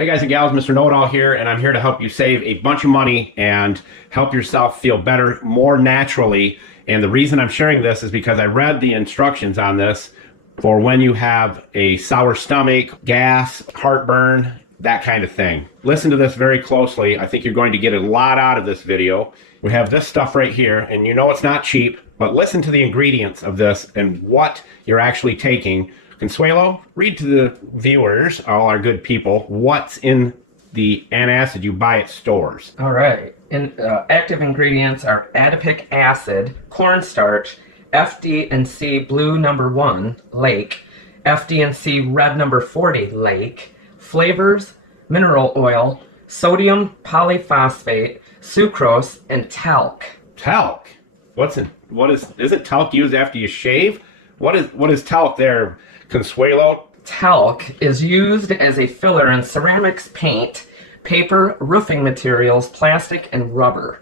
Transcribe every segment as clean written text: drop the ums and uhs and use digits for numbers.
Hey guys and gals, Mr. Know-It-All here, and I'm here to help you save a bunch of money and help yourself feel better more naturally. And the reason I'm sharing this is because I read the instructions on this for when you have a sour stomach, gas, heartburn, that kind of thing. Listen to this very closely. I think you're going to get a lot out of this video. We have this stuff right here, and you know it's not cheap, but listen to the ingredients of this and what you're actually taking. Consuelo, read to the viewers, all our good people, what's in the antacid you buy at stores. All right. Active ingredients are adipic acid, cornstarch, FD&C blue number 1, lake, FD&C red number 40, lake, flavors, mineral oil, sodium polyphosphate, sucrose, and talc. Talc? Isn't talc used after you shave? What is talc there, Consuelo? Talc is used as a filler in ceramics, paint, paper, roofing materials, plastic, and rubber,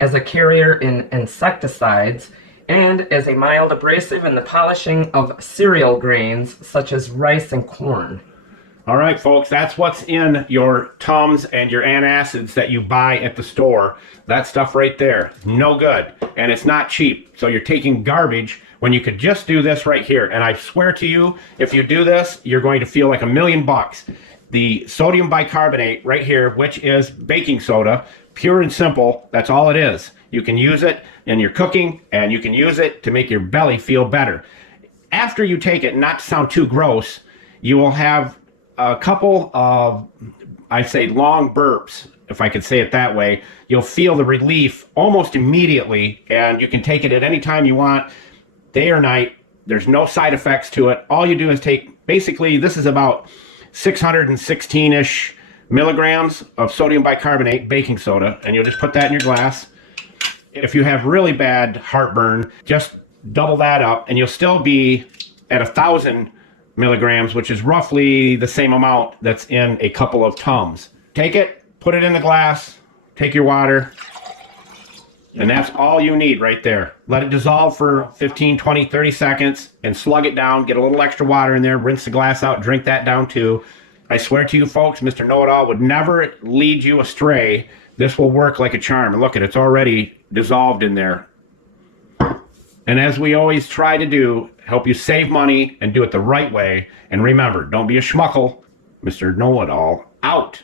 as a carrier in insecticides, and as a mild abrasive in the polishing of cereal grains such as rice and corn. All right, folks, that's what's in your Tums and your antacids that you buy at the store. That stuff right there, no good, and it's not cheap. So you're taking garbage when you could just do this right here. And I swear to you, if you do this, you're going to feel like $1,000,000. The sodium bicarbonate right here, which is baking soda, pure and simple, that's all it is. You can use it in your cooking, and you can use it to make your belly feel better. After you take it, not to sound too gross, you will have a couple of, I say, long burps, if I could say it that way. You'll feel the relief almost immediately, and you can take it at any time you want, day or night. There's no side effects to it. All you do is take, basically, this is about 616-ish milligrams of sodium bicarbonate baking soda, and you'll just put that in your glass. If you have really bad heartburn, just double that up, and you'll still be at 1,000 milligrams, which is roughly the same amount that's in a couple of Tums. Take it, put it in the glass, take your water, and that's all you need right there. Let it dissolve for 15, 20, 30 seconds and slug it down. Get a little extra water in there, rinse the glass out, drink that down too. I swear to you folks, Mr. Know-It-All would never lead you astray. This will work like a charm. And look at it, it's already dissolved in there. And as we always try to do, help you save money and do it the right way. And remember, don't be a schmuckle. Mr. Know-It-All out.